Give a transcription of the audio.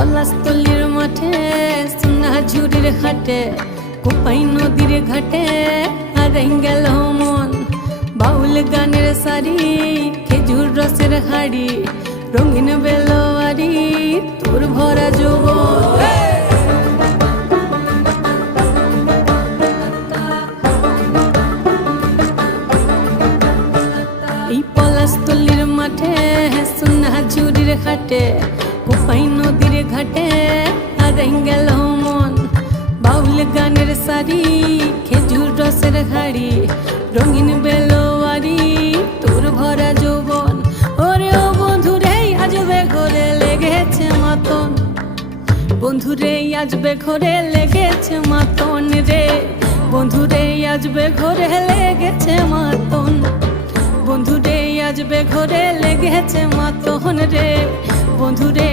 পলাশতলির মাঠে সোনা ঝুড়ির হাটে কোপাই নদীর ঘাটে হারাই গেল মন। বাউল গানের শাড়ি খেজুর রসের হাড়ি রঙিন বেলোয়ারি তোর ভরা যৌবন। এই পলাশতলির মাঠে সোনা ঝুড়ির হাটে কোপাই নদীর ঘাটে হারাই গেল মন। বাউল গানের শাড়ি খেজুর রসের হাড়ি রঙিন বেলোয়ারি তোর ভরা যৌবন। ওরে ও বন্ধুরে আজবে ঘরে লেগেছে মাতন, বন্ধুরে আজবে ঘরে লেগেছে মাতন রে, বন্ধুরে আজবে ঘরে লেগেছে মাতন, বন্ধুরে আজবে ঘরে লেগেছে মাতন রে, বন্ধুরে।